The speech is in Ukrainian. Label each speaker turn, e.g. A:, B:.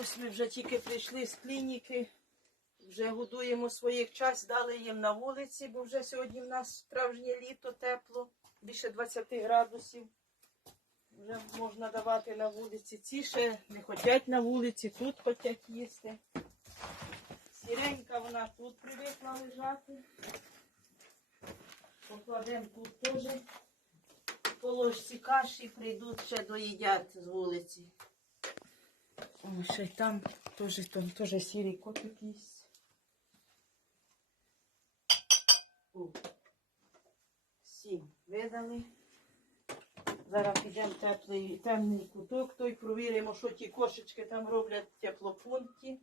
A: Ось ми вже тільки прийшли з клініки. Вже годуємо своїх час, дали їм на вулиці, бо вже сьогодні в нас справжнє літо тепло, більше 20 градусів. Вже можна давати на вулиці. Ці ще не хочуть на вулиці, тут хочуть їсти. Сіренька вона тут привикла лежати. Покладемо тут теж. По ложці каші прийдуть ще доїдять з вулиці. Ще й там теж, там теж сірий кот якийсь. О. Сім видали. Зараз підемо в теплий, темний куток, той провіримо, що ті кошечки там роблять теплопункті.